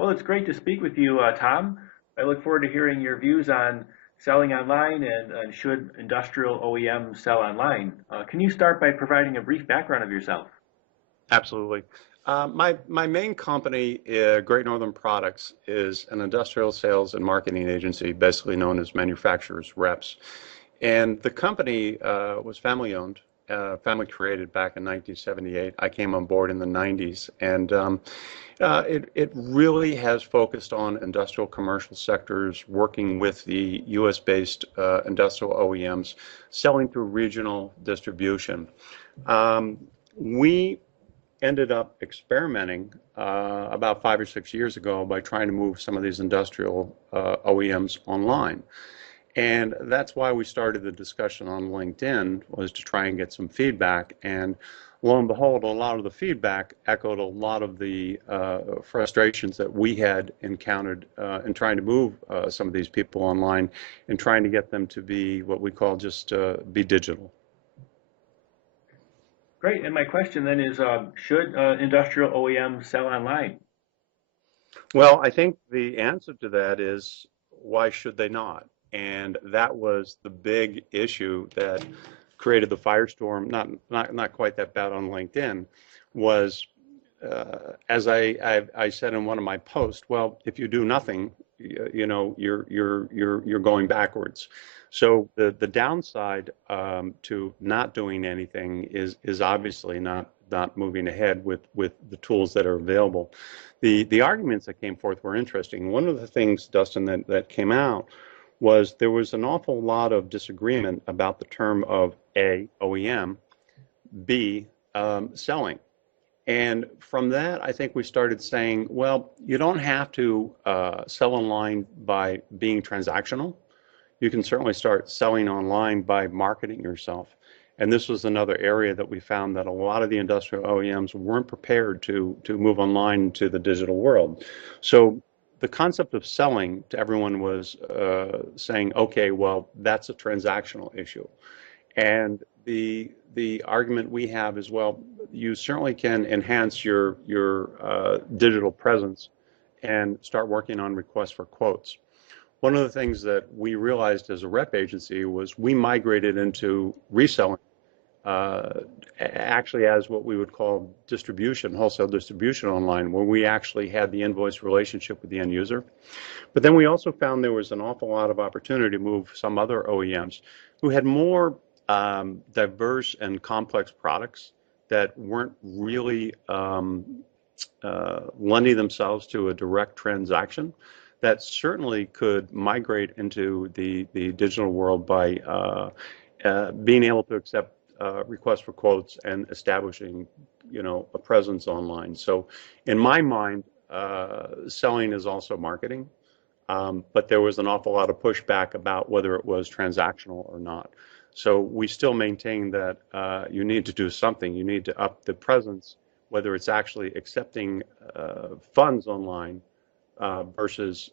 Well, it's great to speak with you, Tom. I look forward to hearing your views on selling online and should industrial OEMs sell online. Can you start by providing a brief background of yourself? Absolutely. My main company, Great Northern Products, is an industrial sales and marketing agency, basically known as manufacturers reps. And the company was family owned, family created back in 1978. I came on board in the 90s, and it really has focused on industrial commercial sectors, working with the U.S. based industrial OEMs, selling through regional distribution. We ended up experimenting about 5 or 6 years ago by trying to move some of these industrial OEMs online. And that's why we started the discussion on LinkedIn, was to try and get some feedback. And lo and behold, a lot of the feedback echoed a lot of the frustrations that we had encountered in trying to move some of these people online and trying to get them to be what we call just be digital. Great. And my question then is, should industrial OEMs sell online? Well, I think the answer to that is, why should they not? And that was the big issue that created the firestorm, not quite that bad on LinkedIn, was as I said in one of my posts, well, if you do nothing, you're going backwards. So the downside to not doing anything is obviously not moving ahead with the tools that are available. The arguments that came forth were interesting. One of the things, Dustin, that came out was there was an awful lot of disagreement about the term of A, OEM, B, selling. And from that, I think we started saying, well, you don't have to sell online by being transactional. You can certainly start selling online by marketing yourself. And this was another area that we found that a lot of the industrial OEMs weren't prepared to move online to the digital world. So the concept of selling to everyone was saying, okay, well, that's a transactional issue. And the argument we have is, well, you certainly can enhance your digital presence and start working on requests for quotes. One of the things that we realized as a rep agency was we migrated into reselling, actually as what we would call distribution, wholesale distribution online, where we actually had the invoice relationship with the end user. But then we also found there was an awful lot of opportunity to move some other OEMs who had more diverse and complex products that weren't really lending themselves to a direct transaction, that certainly could migrate into the digital world by being able to accept requests for quotes and establishing, a presence online. So in my mind, selling is also marketing, but there was an awful lot of pushback about whether it was transactional or not. So we still maintain that you need to do something. You need to up the presence, whether it's actually accepting funds online versus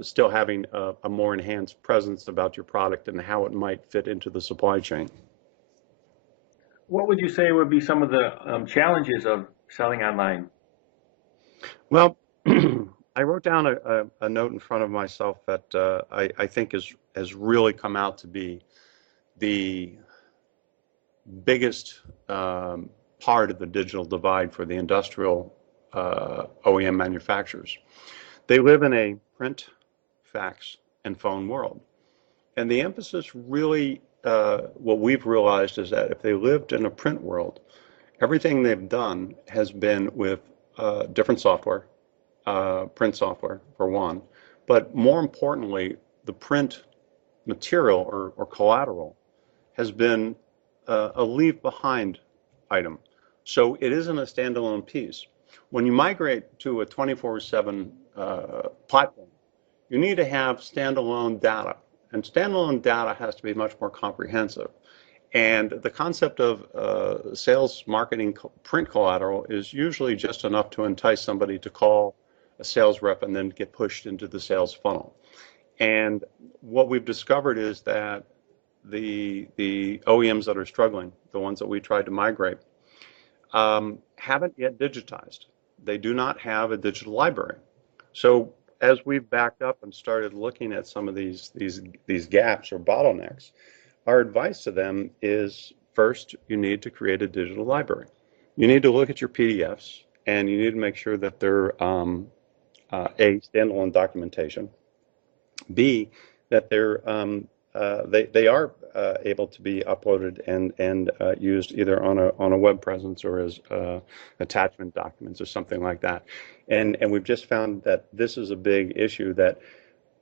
still having a more enhanced presence about your product and how it might fit into the supply chain. What would you say would be some of the challenges of selling online? Well, I wrote down a note in front of myself that I think has really come out to be the biggest part of the digital divide for the industrial OEM manufacturers. They live in a print, fax, and phone world. And the emphasis really, what we've realized is that if they lived in a print world, everything they've done has been with different software, print software for one, but more importantly, the print material or collateral has been a leave behind item. So it isn't a standalone piece. When you migrate to a 24/7 platform, you need to have standalone data, and standalone data has to be much more comprehensive. And the concept of sales marketing print collateral is usually just enough to entice somebody to call a sales rep and then get pushed into the sales funnel. And what we've discovered is that the OEMs that are struggling, the ones that we tried to migrate, haven't yet digitized. They do not have a digital library. So as we've backed up and started looking at some of these gaps or bottlenecks, our advice to them is first, you need to create a digital library. You need to look at your PDFs and you need to make sure that they're A, standalone documentation, B, that they are able to be uploaded and used either on a web presence or as attachment documents or something like that. And we've just found that this is a big issue, that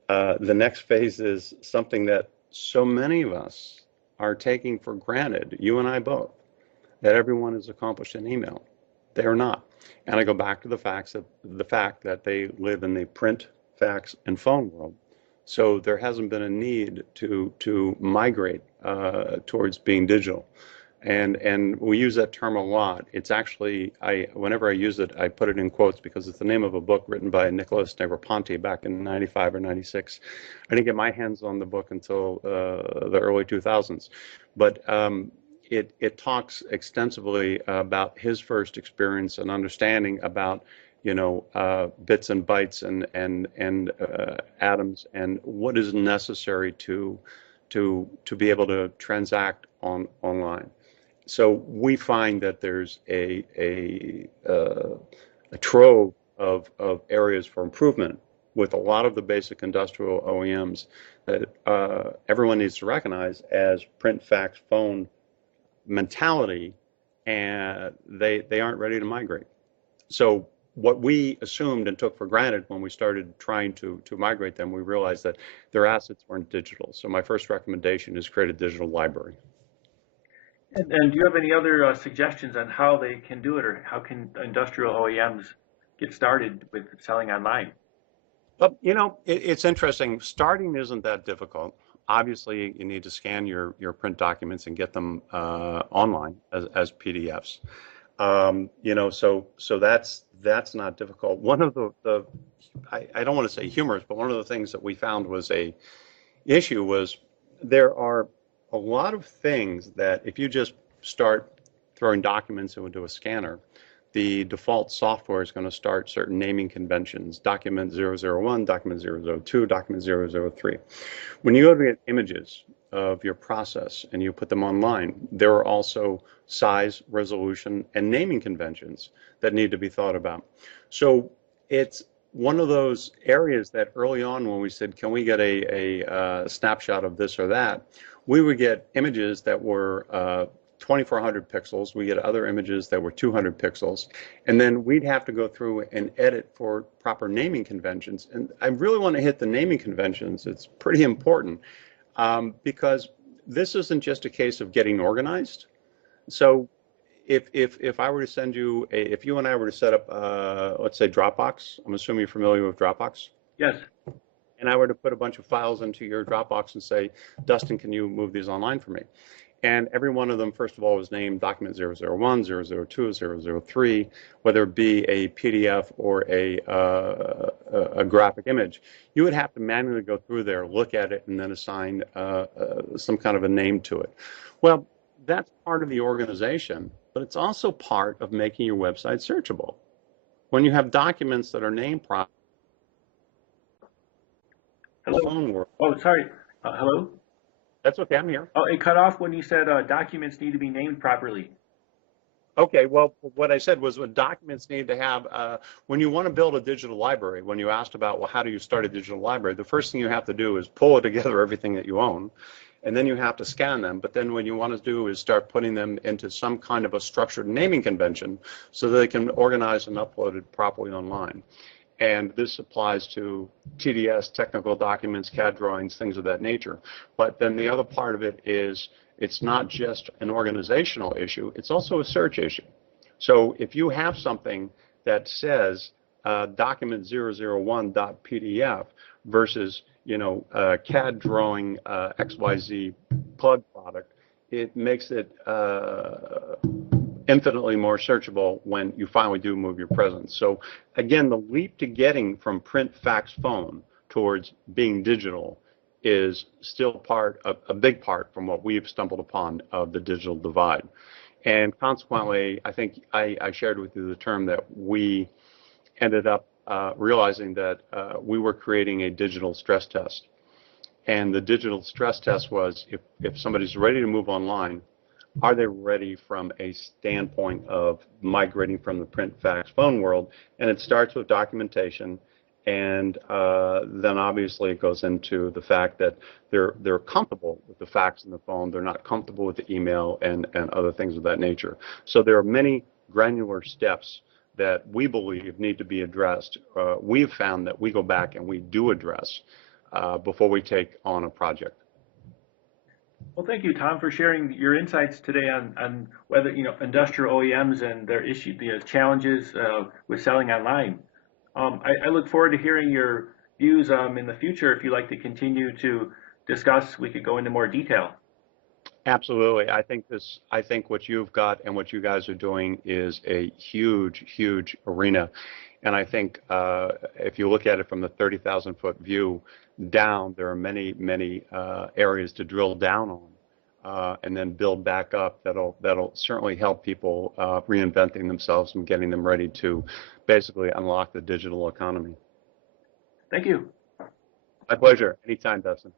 the next phase is something that so many of us are taking for granted, you and I both, that everyone is accomplished in email. They are not. And I go back to the fact that they live in the print, fax, and phone world. So there hasn't been a need to migrate towards being digital. And we use that term a lot. It's actually, whenever I use it, I put it in quotes because it's the name of a book written by Nicholas Negroponte back in 95 or 96. I didn't get my hands on the book until the early 2000s. But it talks extensively about his first experience and understanding about, bits and bytes and atoms and what is necessary to be able to transact online. So we find that there's a trove of areas for improvement with a lot of the basic industrial OEMs that everyone needs to recognize as print, fax, phone mentality, and they aren't ready to migrate. So what we assumed and took for granted when we started trying to migrate them, we realized that their assets weren't digital. So my first recommendation is create a digital library. And do you have any other suggestions on how they can do it, or how can industrial OEMs get started with selling online? But it's interesting. Starting isn't that difficult. Obviously, you need to scan your print documents and get them online as PDFs. So that's not difficult. One of the I don't want to say humorous, but one of the things that we found was a issue was there are a lot of things that if you just start throwing documents into a scanner, the default software is going to start certain naming conventions, document 001, document 002, document 003. When you go to get images of your process and you put them online, there are also size, resolution, and naming conventions that need to be thought about. So it's one of those areas that early on when we said, can we get a snapshot of this or that, we would get images that were 2,400 pixels. We get other images that were 200 pixels. And then we'd have to go through and edit for proper naming conventions. And I really want to hit the naming conventions. It's pretty important because this isn't just a case of getting organized. So if I were to send you, if you and I were to set up, let's say Dropbox, I'm assuming you're familiar with Dropbox. Yes. And I were to put a bunch of files into your Dropbox and say, Dustin, can you move these online for me? And every one of them, first of all, was named document 001, 002, 003, whether it be a PDF or a graphic image. You would have to manually go through there, look at it, and then assign some kind of a name to it. Well, that's part of the organization, but it's also part of making your website searchable. When you have documents that are named properly, Hello? Oh, sorry. Hello? That's okay, I'm here. Oh, it cut off when you said documents need to be named properly. Okay, well, what I said was what documents need to have, when you want to build a digital library, when you asked about, well, how do you start a digital library, the first thing you have to do is pull together everything that you own, and then you have to scan them. But then what you want to do is start putting them into some kind of a structured naming convention so that they can organize and upload it properly online. And this applies to TDS, technical documents, CAD drawings, things of that nature. But then the other part of it is it's not just an organizational issue, it's also a search issue. So if you have something that says document 001.pdf versus CAD drawing XYZ plug product, it makes it infinitely more searchable when you finally do move your presence. So again, the leap to getting from print, fax, phone towards being digital is still a big part from what we've stumbled upon of the digital divide. And consequently, I think I shared with you the term that we ended up realizing that we were creating a digital stress test. And the digital stress test was if somebody's ready to move online, are they ready from a standpoint of migrating from the print, fax, phone world? And it starts with documentation, and then obviously it goes into the fact that they're comfortable with the fax and the phone. They're not comfortable with the email and other things of that nature. So there are many granular steps that we believe need to be addressed. We've found that we go back and we do address before we take on a project. Well, thank you, Tom, for sharing your insights today on whether, industrial OEMs and their the challenges with selling online. I look forward to hearing your views in the future. If you'd like to continue to discuss, we could go into more detail. Absolutely. I think what you've got and what you guys are doing is a huge, huge arena. And I think if you look at it from the 30,000-foot view down, there are many, many areas to drill down on and then build back up. That'll certainly help people reinventing themselves and getting them ready to basically unlock the digital economy. Thank you. My pleasure. Anytime, Dustin.